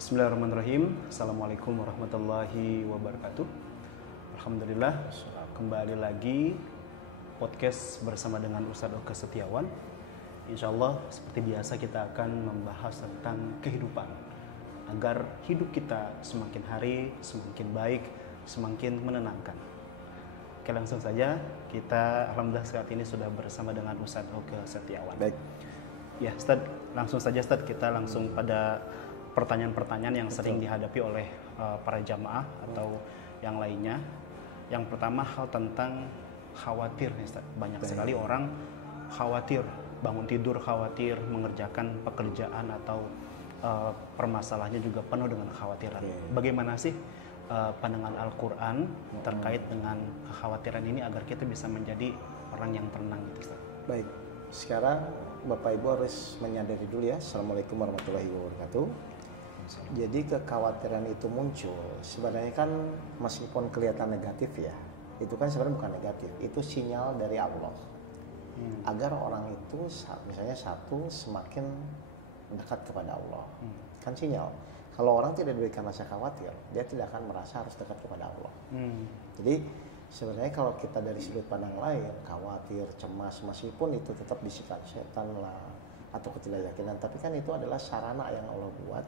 Bismillahirrahmanirrahim. Assalamualaikum warahmatullahi wabarakatuh. Alhamdulillah, kembali lagi podcast bersama dengan Ustadz Oke Setiawan. Insya Allah seperti biasa kita akan membahas tentang kehidupan agar hidup kita semakin hari semakin baik, semakin menenangkan. Oke, langsung saja kita alhamdulillah saat ini sudah bersama dengan Ustadz Oke Setiawan. Baik. Ya, Ustadz, langsung saja Ustadz, kita langsung pada pertanyaan-pertanyaan yang sering dihadapi oleh para jamaah atau yang lainnya. Yang pertama, hal tentang khawatir nih Ustaz. Banyak sekali orang khawatir, bangun tidur khawatir, mengerjakan pekerjaan atau permasalahannya juga penuh dengan kekhawatiran. Bagaimana sih pandangan Al-Quran terkait dengan kekhawatiran ini agar kita bisa menjadi orang yang tenang gitu Ustaz? Baik, sekarang Bapak Ibu harus menyadari dulu ya. Assalamualaikum warahmatullahi wabarakatuh. Jadi kekhawatiran itu muncul sebenarnya kan meskipun kelihatan negatif ya, itu kan sebenarnya bukan negatif, itu sinyal dari Allah agar orang itu misalnya satu semakin dekat kepada Allah. Kan sinyal. Kalau orang tidak diberikan rasa khawatir, dia tidak akan merasa harus dekat kepada Allah. Jadi sebenarnya kalau kita dari sudut pandang lain, khawatir, cemas, meskipun itu tetap bisikan setan lah atau ketidakyakinan, tapi kan itu adalah sarana yang Allah buat.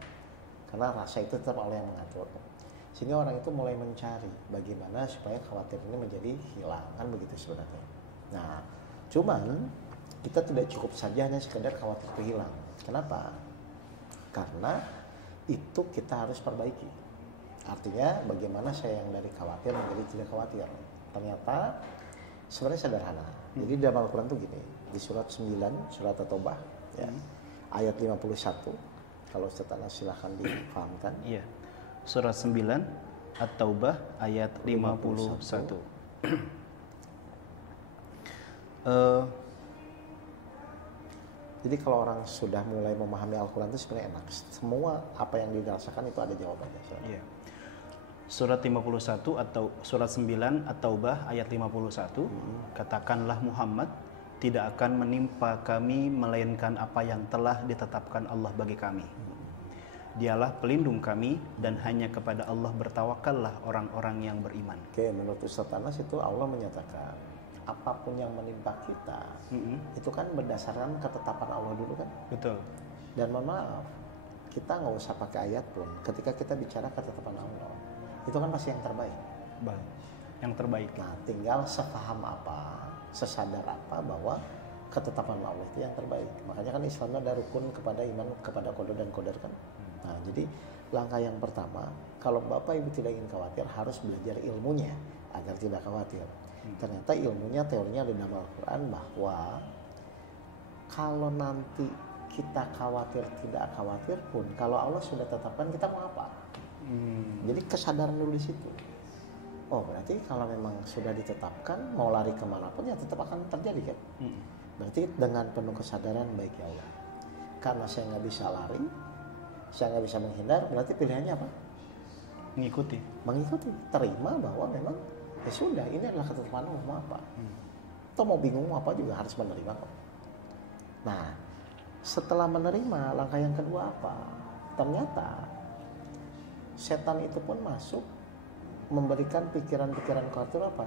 Karena rasa itu tetap Allah yang mengatur. Sehingga orang itu mulai mencari bagaimana supaya khawatir ini menjadi hilang. Kan begitu sebenarnya. Nah, cuman kita tidak cukup saja hanya sekedar khawatir itu hilang. Kenapa? Karena itu kita harus perbaiki. Artinya bagaimana saya yang dari khawatir menjadi tidak khawatir. Ternyata sebenarnya sederhana. Jadi dalam Al-Quran itu gini. Di surat 9, surat At-Taubah ya, ayat 51. Kalau setelah silahkan difahamkan. Iya. Surat 9 At-Taubah ayat 51. Jadi kalau orang sudah mulai memahami Al-Quran itu sebenarnya enak. Semua apa yang dirasakan itu ada jawabannya. Iya. Surat 51 atau surat 9 At-Taubah ayat 51. Katakanlah Muhammad, tidak akan menimpa kami melainkan apa yang telah ditetapkan Allah bagi kami. Dialah pelindung kami dan hanya kepada Allah bertawakallah orang-orang yang beriman. Oke, menurut Ustaz Anas itu Allah menyatakan apapun yang menimpa kita itu kan berdasarkan ketetapan Allah dulu kan. Betul. Dan mohon maaf, kita nggak usah pakai ayat pun. Ketika kita bicara ketetapan Allah, itu kan pasti yang terbaik. Baik. Yang terbaik. Nah, tinggal sepaham apa, sesadar apa bahwa ketetapan Allah itu yang terbaik. Makanya kan Islam ada rukun kepada iman, kepada qada dan qadar kan. Nah, jadi langkah yang pertama, kalau Bapak Ibu tidak ingin khawatir, harus belajar ilmunya agar tidak khawatir. Ternyata ilmunya, teorinya ada dalam Al-Quran bahwa kalau nanti kita khawatir tidak khawatir pun, kalau Allah sudah tetapkan kita mau apa? Jadi kesadaran dulu di situ. Oh, berarti kalau memang sudah ditetapkan, mau lari kemanapun ya tetap akan terjadi kan? Berarti dengan penuh kesadaran, baik ya Allah, karena saya nggak bisa lari, saya nggak bisa menghindar, berarti pilihannya apa? Mengikuti. Terima bahwa memang ya sudah, ini adalah ketetapan Allah, mau apa? Atau mau bingung mau apa juga harus menerima kok. Nah, setelah menerima, langkah yang kedua apa? Ternyata setan itu pun masuk memberikan pikiran-pikiran khawatir apa?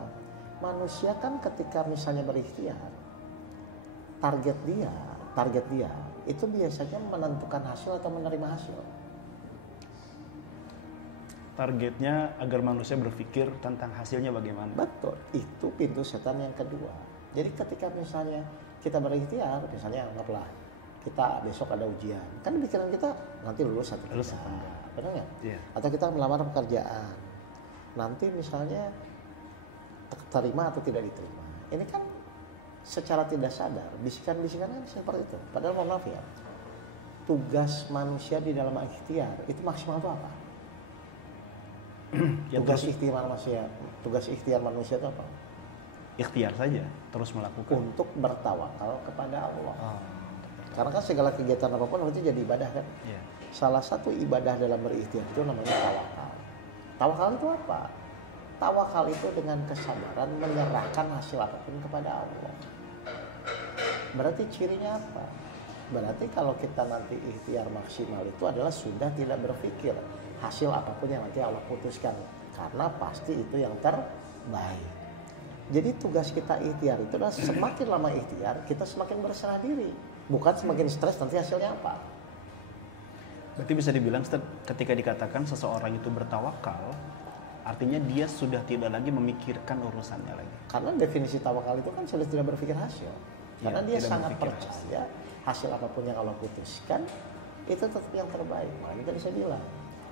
Manusia kan ketika misalnya berikhtiar, target dia itu biasanya menentukan hasil atau menerima hasil. Targetnya agar manusia berpikir tentang hasilnya bagaimana. Betul, itu pintu setan yang kedua. Jadi ketika misalnya kita berikhtiar, misalnya anggaplah kita besok ada ujian, kan pikiran kita nanti lulus atau tidak, benar nggak? Iya. Atau kita melamar pekerjaan, nanti misalnya terima atau tidak diterima. Ini kan secara tidak sadar, bisikan-bisikan kan seperti itu. Padahal mohon maaf ya, tugas manusia di dalam ikhtiar itu maksimal itu apa? Ya, tugas ikhtiar manusia itu apa? Ikhtiar saja, terus melakukan. Untuk bertawakal kepada Allah. Karena kan segala kegiatan apapun nanti jadi ibadah kan? Iya. Salah satu ibadah dalam berikhtiar itu namanya tawakal. Tawakal itu apa? Tawakal itu dengan kesadaran menyerahkan hasil apapun kepada Allah. Berarti cirinya apa? Berarti kalau kita nanti ikhtiar maksimal itu adalah sudah tidak berpikir hasil apapun yang nanti Allah putuskan. Karena pasti itu yang terbaik. Jadi tugas kita ikhtiar itu adalah semakin lama ikhtiar, kita semakin berserah diri. Bukan semakin stres nanti hasilnya apa. Berarti bisa dibilang Ustaz, ketika dikatakan seseorang itu bertawakal, artinya dia sudah tidak lagi memikirkan urusannya lagi. Karena definisi tawakal itu kan sudah tidak berpikir hasil. Karena dia sangat percaya hasil apapun yang Allah putuskan itu tetap yang terbaik. Makanya tadi saya bilang,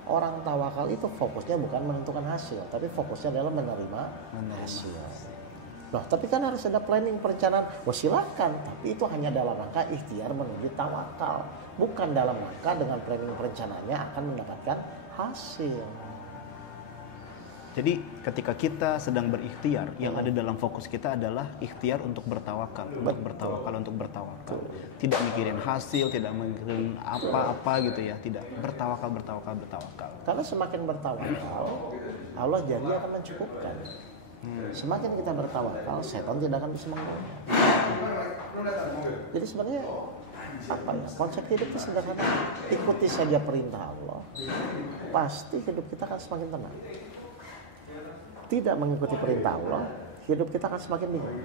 orang tawakal itu fokusnya bukan menentukan hasil, tapi fokusnya adalah menerima hasil. Loh, tapi kan harus ada planning, perencanaan. Wah, silakan, tapi itu hanya dalam rangka ikhtiar menuju tawakal, bukan dalam rangka dengan planning perencanaannya akan mendapatkan hasil. Jadi ketika kita sedang berikhtiar, yang ada dalam fokus kita adalah ikhtiar untuk bertawakal, untuk bertawakal. Tidak mikirin hasil, tidak mikirin apa-apa gitu ya, tidak bertawakal. Karena semakin bertawakal, Allah janji akan mencukupkan. Semakin kita bertawakal, setan tidak akan bisa mengganggu. Jadi sebenarnya apa ya? Konsep hidup itu sederhana. Ikuti saja perintah Allah, pasti hidup kita akan semakin tenang. Tidak mengikuti perintah Allah, hidup kita akan semakin bingung.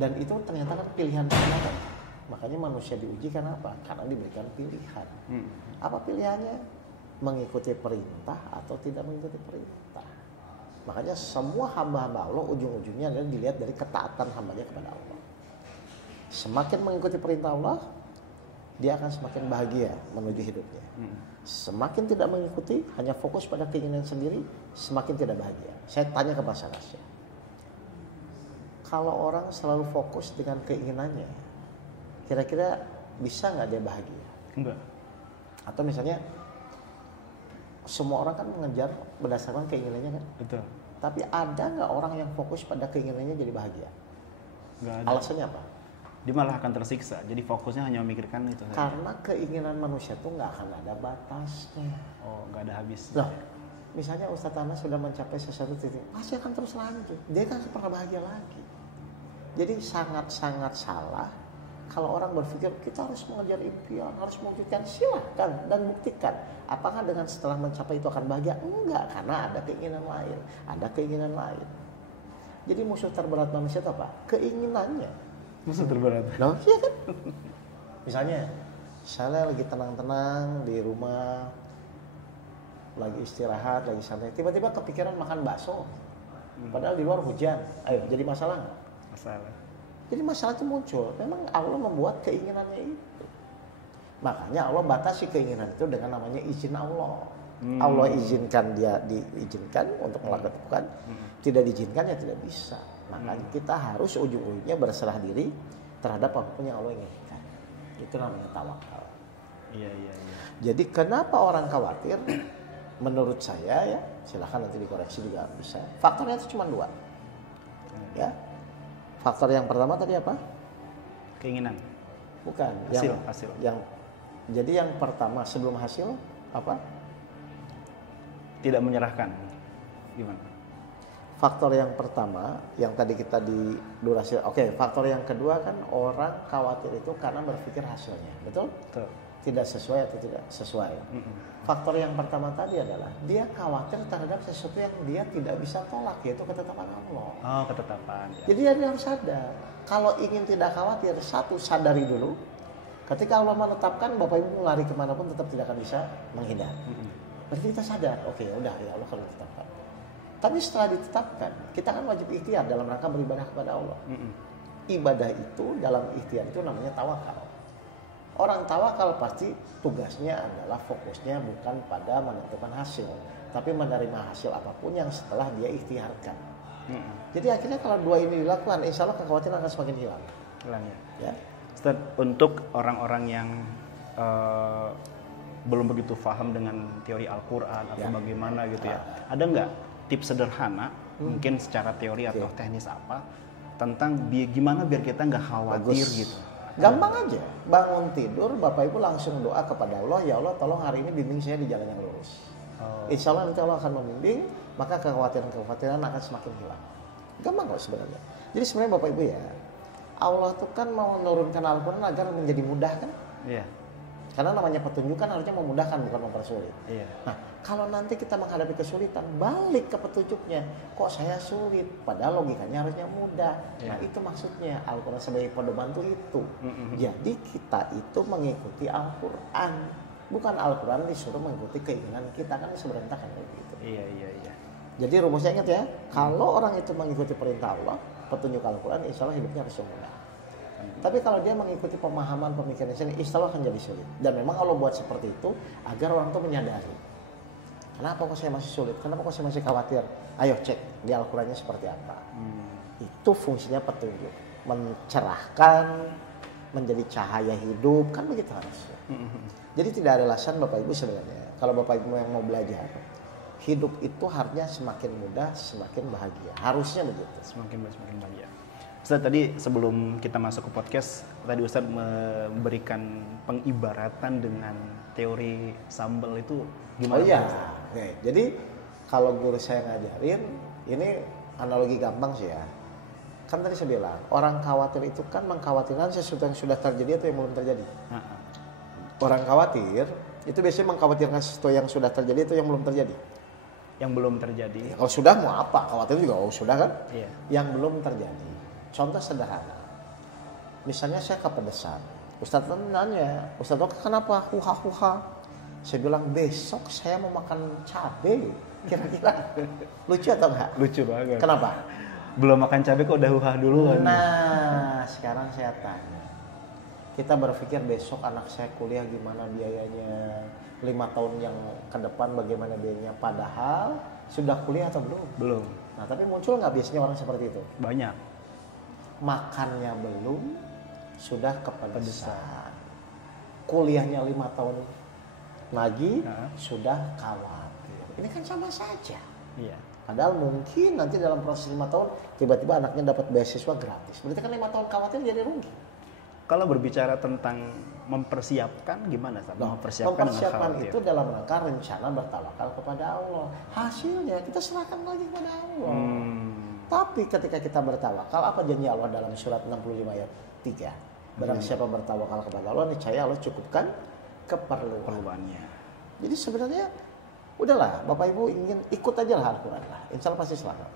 Dan itu ternyata kan pilihan kita. Makanya manusia diuji karena apa? Karena diberikan pilihan. Apa pilihannya? Mengikuti perintah atau tidak mengikuti perintah. Makanya semua hamba-hamba Allah ujung-ujungnya adalah dilihat dari ketaatan hambanya kepada Allah. Semakin mengikuti perintah Allah, dia akan semakin bahagia menuju hidupnya. Semakin tidak mengikuti, hanya fokus pada keinginan sendiri, semakin tidak bahagia. Saya tanya ke Mas Rasya, kalau orang selalu fokus dengan keinginannya, kira-kira bisa nggak dia bahagia? Enggak. Atau misalnya, semua orang kan mengejar berdasarkan keinginannya kan? Betul. Tapi ada nggak orang yang fokus pada keinginannya jadi bahagia? Nggak ada. Alasannya apa? Dia malah akan tersiksa. Jadi fokusnya hanya memikirkan itu saja. Karena keinginan manusia itu nggak akan ada batasnya. Oh, nggak ada habis. Loh, misalnya Ustadz Anas sudah mencapai sesuatu titik, pasti akan terus lanjut. Dia kan pernah bahagia lagi. Jadi sangat-sangat salah kalau orang berpikir kita harus mengejar impian, harus mewujudkan. Silakan dan buktikan. Apakah dengan setelah mencapai itu akan bahagia? Enggak, karena ada keinginan lain. Ada keinginan lain. Jadi musuh terberat manusia itu apa? Keinginannya. Musuh terberat. Loh, iya kan? Misalnya, saya lagi tenang-tenang di rumah, lagi istirahat, lagi santai, tiba-tiba kepikiran makan bakso. Padahal di luar hujan. Ayo, jadi masalah nggak? Masalah. Jadi masalah itu muncul. Memang Allah membuat keinginannya itu. Makanya Allah batasi keinginan itu dengan namanya izin Allah. Allah izinkan, dia diizinkan untuk melakukan. Tidak diizinkan ya tidak bisa. Makanya kita harus ujung-ujungnya berserah diri terhadap apapun yang Allah inginkan. Itu namanya tawakal. Iya. Jadi kenapa orang khawatir? Menurut saya ya, silahkan nanti dikoreksi juga bisa. Faktornya itu cuma 2. Ya. Faktor yang pertama tadi apa? Keinginan. Bukan. Hasil. Jadi yang pertama sebelum hasil apa? Tidak menyerahkan. Gimana? Faktor yang pertama, yang tadi kita di durasi. Oke, faktor yang kedua kan orang khawatir itu karena berpikir hasilnya, betul? Betul. Tidak sesuai atau tidak sesuai. Faktor yang pertama tadi adalah dia khawatir terhadap sesuatu yang dia tidak bisa tolak, yaitu ketetapan Allah. Oh, ketetapan. Ya. Jadi dia harus sadar. Kalau ingin tidak khawatir, satu sadari dulu. Ketika Allah menetapkan, Bapak Ibu lari kemanapun tetap tidak akan bisa menghindar. Berarti kita sadar, oke, udah ya Allah kalau ditetapkan. Tapi setelah ditetapkan, kita kan wajib ikhtiar dalam rangka beribadah kepada Allah. Ibadah itu dalam ikhtiar itu namanya tawakal. Orang tawakal pasti tugasnya adalah fokusnya bukan pada menentukan hasil, tapi menerima hasil apapun yang setelah dia ikhtiarkan. Jadi akhirnya kalau 2 ini dilakukan, insya Allah kekhawatiran akan semakin hilang. Ya. Ustaz, untuk orang-orang yang belum begitu paham dengan teori Al-Quran atau bagaimana gitu ya, ada nggak tips sederhana, mungkin secara teori atau teknis apa, tentang gimana biar kita nggak khawatir gitu? Gampang aja, bangun tidur, Bapak Ibu langsung doa kepada Allah, ya Allah tolong hari ini bimbing saya di jalan yang lurus. Insya Allah nanti Allah akan membimbing, maka kekhawatiran-kekhawatiran akan semakin hilang. Gampang kok sebenarnya. Jadi sebenarnya Bapak Ibu ya, Allah tuh kan mau menurunkan Al-Quran agar menjadi mudah kan? Iya. Karena namanya petunjuk kan harusnya memudahkan bukan mempersulit. Iya. Nah, kalau nanti kita menghadapi kesulitan, balik ke petunjuknya. Kok saya sulit? Padahal logikanya harusnya mudah. Iya. Nah, itu maksudnya Al-Quran sebagai pedoman tuh itu. Jadi kita itu mengikuti Al-Quran. Bukan Al-Quran disuruh mengikuti keinginan kita, kan seberantakan kayak gitu. Iya. Jadi rumusnya ingat ya, kalau orang itu mengikuti perintah Allah, petunjuk Al-Quran, insya Allah hidupnya harus mudah. Tapi kalau dia mengikuti pemahaman pemikiran sini, insya Allah akan jadi sulit. Dan memang Allah buat seperti itu agar orang itu menyadari. Kenapa kok saya masih sulit? Kenapa kok saya masih khawatir? Ayo cek di Al-Qurannya seperti apa. Itu fungsinya petunjuk. Mencerahkan, menjadi cahaya hidup, kan begitu harusnya. Jadi tidak ada alasan Bapak Ibu sebenarnya. Kalau Bapak Ibu yang mau belajar, hidup itu harusnya semakin mudah, semakin bahagia. Harusnya begitu. Semakin bahagia. Ustaz, tadi sebelum kita masuk ke podcast, tadi Ustaz memberikan pengibaratan dengan teori sambal itu gimana? Oh iya, oke. Jadi kalau guru saya ngajarin, ini analogi gampang sih ya. Kan tadi saya bilang, orang khawatir itu kan mengkhawatirkan sesuatu yang sudah terjadi atau yang belum terjadi. Orang khawatir, itu biasanya mengkhawatirkan sesuatu yang sudah terjadi atau yang belum terjadi. Yang belum terjadi. Ya, kalau sudah mau apa? Khawatir juga, oh sudah kan? Iya. Yang belum terjadi. Contoh sederhana, misalnya saya kepedesan, Ustadz nanya, Ustadz kenapa huha-huha? Saya bilang besok saya mau makan cabai, kira-kira lucu atau enggak? Lucu banget. Kenapa? Belum makan cabai kok udah huha duluan. Nah, sekarang saya tanya, kita berpikir besok anak saya kuliah gimana biayanya, 5 tahun yang ke depan bagaimana biayanya, padahal sudah kuliah atau belum? Belum. Nah, tapi muncul nggak biasanya orang seperti itu? Banyak. Makannya belum, sudah kepedesan. Kuliahnya 5 tahun lagi, sudah khawatir. Ini kan sama saja. Iya. Padahal mungkin nanti dalam proses 5 tahun, tiba-tiba anaknya dapat beasiswa gratis. Berarti kan 5 tahun khawatir jadi rugi. Kalau berbicara tentang mempersiapkan, gimana? Mempersiapkan itu dalam rangka rencana bertawakal kepada Allah. Hasilnya kita serahkan lagi kepada Allah. Tapi ketika kita bertawakal, apa janji Allah dalam surat 65 ayat 3? Barang siapa bertawakal kepada Allah, niscaya Allah cukupkan keperluannya. Jadi sebenarnya udahlah, Bapak Ibu ingin ikut aja lah Al-Quran lah, insya Allah pasti selamat.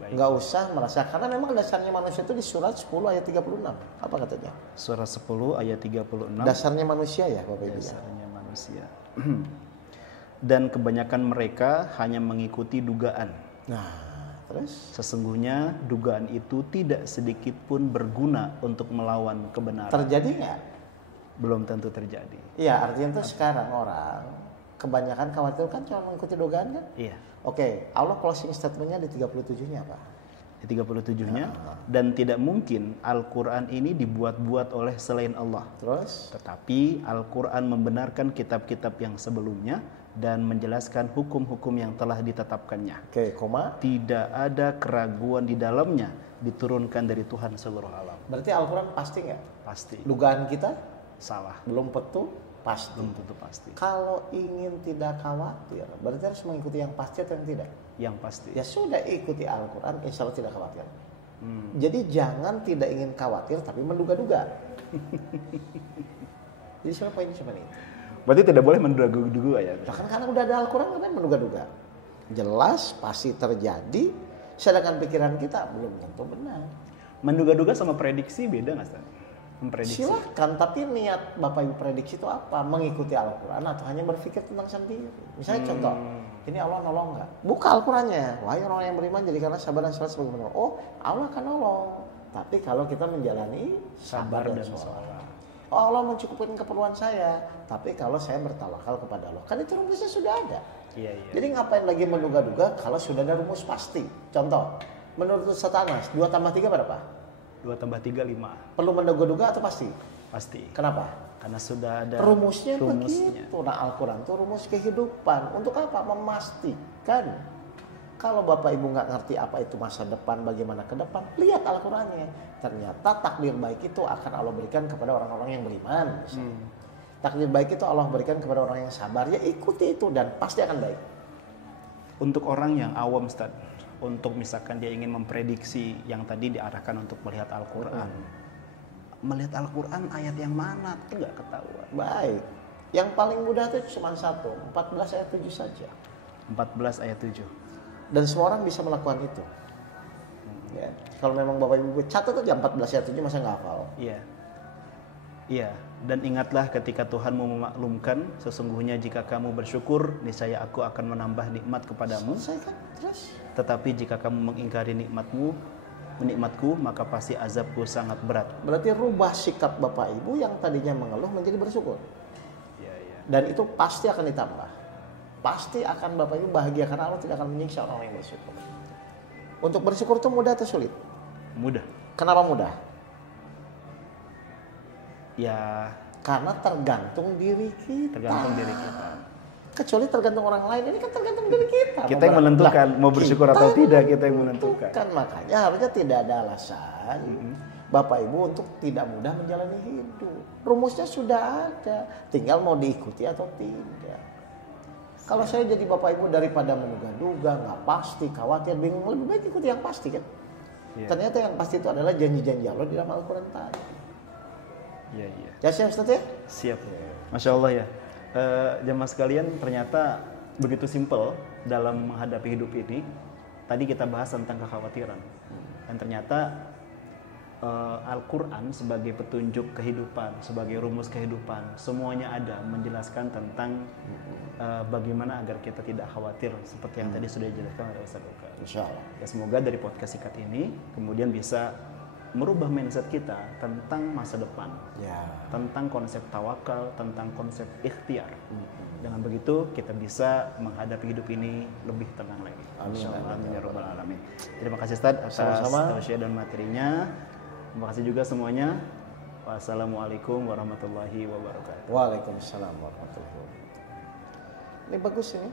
Nggak usah merasa, karena memang dasarnya manusia itu di surat 10 ayat 36. Apa katanya? Surat 10 ayat 36. Dasarnya manusia ya Bapak Ibu. Dasarnya manusia. Dan kebanyakan mereka hanya mengikuti dugaan. Nah, terus? Sesungguhnya dugaan itu tidak sedikit pun berguna untuk melawan kebenaran. Terjadi nggak? Belum tentu terjadi. Iya, artinya tuh sekarang orang kebanyakan khawatir kan cuma mengikuti dugaan kan? Iya. Oke, Allah closing statementnya di 37-nya apa? Di 37-nya, dan tidak mungkin Al-Quran ini dibuat-buat oleh selain Allah. Terus? Tetapi Al-Quran membenarkan kitab-kitab yang sebelumnya dan menjelaskan hukum-hukum yang telah ditetapkannya. Oke, koma. Tidak ada keraguan di dalamnya, diturunkan dari Tuhan seluruh alam. Berarti Al-Quran pasti nggak? Pasti. Dugaan kita? Salah. Belum tentu pasti. Belum tentu pasti. Kalau ingin tidak khawatir, berarti harus mengikuti yang pasti atau yang tidak? Yang pasti. Ya sudah, ikuti Al-Quran, insya Allah tidak khawatir. Jadi jangan tidak ingin khawatir, tapi menduga-duga. Jadi siapa poinnya seperti itu? Berarti tidak boleh menduga-duga ya? Kan karena udah ada Al-Quran, kan menduga-duga. Jelas, pasti terjadi, sedangkan pikiran kita belum tentu benar. Menduga-duga sama prediksi beda nggak, Ustaz? Memprediksi. Silahkan, tapi niat Bapak Ibu prediksi itu apa? Mengikuti Al-Quran atau hanya berpikir tentang sendiri? Misalnya contoh, ini Allah nolong nggak? Buka Al-Qurannya. Wahai orang yang beriman, jadikanlah sabar dan sholat sebagai menolong. Oh, Allah akan nolong. Tapi kalau kita menjalani sabar dan sholat. Oh, Allah mencukupkan keperluan saya. Tapi kalau saya bertawakal kepada Allah, kan itu rumusnya sudah ada. Iya. Jadi ngapain lagi menduga-duga kalau sudah ada rumus pasti? Contoh, menurut Ustaz Anas, 2 tambah 3 berapa? 2 tambah 3, 5. Perlu menduga-duga atau pasti? Pasti. Kenapa? Karena sudah ada rumusnya begitu. Nah, Al-Quran itu rumus kehidupan. Untuk apa? Memastikan. Kalau Bapak Ibu nggak ngerti apa itu masa depan, bagaimana ke depan, lihat Al-Qurannya. Ternyata takdir baik itu akan Allah berikan kepada orang-orang yang beriman. Takdir baik itu Allah berikan kepada orang yang sabar. Ya ikuti itu dan pasti akan baik. Untuk orang yang awam, Ustaz, untuk misalkan dia ingin memprediksi yang tadi diarahkan untuk melihat Al-Quran. Melihat Al-Quran ayat yang mana itu nggak ketahuan. Baik. Yang paling mudah itu cuma satu, 14 ayat 7 saja. 14 ayat 7. Dan semua orang bisa melakukan itu. Ya. Kalau memang Bapak Ibu catat aja 14 ayat 7 masa nggak hafal. Iya. Iya, dan ingatlah ketika Tuhanmu memaklumkan, sesungguhnya jika kamu bersyukur, niscaya aku akan menambah nikmat kepadamu. Selesai kan? Terus? Tetapi jika kamu mengingkari nikmatku, maka pasti azabku sangat berat. Berarti rubah sikap Bapak Ibu yang tadinya mengeluh menjadi bersyukur. Iya, iya. Dan itu pasti akan ditambah. Pasti akan Bapak Ibu bahagia karena Allah tidak akan menyiksa orang yang bersyukur. Untuk bersyukur itu mudah atau sulit? Mudah. Kenapa mudah? Ya, Karena tergantung diri kita. tergantung diri kita. Kecuali tergantung orang lain, ini kan tergantung diri kita. Kita yang menentukan Lah, mau bersyukur kita atau yang tidak, kita yang menentukan. Makanya harusnya tidak ada alasan Bapak Ibu untuk tidak mudah menjalani hidup. Rumusnya sudah ada, tinggal mau diikuti atau tidak. Kalau saya jadi Bapak Ibu daripada menduga-duga, nggak pasti, khawatir, bingung, lebih baik ikuti yang pasti kan. Iya. Ternyata yang pasti itu adalah janji-janji Allah di dalam Al-Quran tadi. Iya, iya. Ya siap Ustaz ya? Siap. Masya Allah ya. Jemaah sekalian, ternyata begitu simpel dalam menghadapi hidup ini. Tadi kita bahas tentang kekhawatiran. Dan ternyata Al-Quran sebagai petunjuk kehidupan, sebagai rumus kehidupan, semuanya ada menjelaskan tentang bagaimana agar kita tidak khawatir seperti yang tadi sudah dijelaskan oleh Ustaz Oka. Insya Allah. Ya, semoga dari podcast singkat ini kemudian bisa merubah mindset kita tentang masa depan, Ya. tentang konsep tawakal, tentang konsep ikhtiar. Dengan begitu kita bisa menghadapi hidup ini lebih tenang lagi. Amin. Insyaallah, amin ya rabbal alamin. Terima kasih Ustaz atas Sama-sama. tausiah dan materinya. Terima kasih juga semuanya. Wassalamualaikum warahmatullahi wabarakatuh. Waalaikumsalam warahmatullahi wabarakatuh. Ini bagus ini.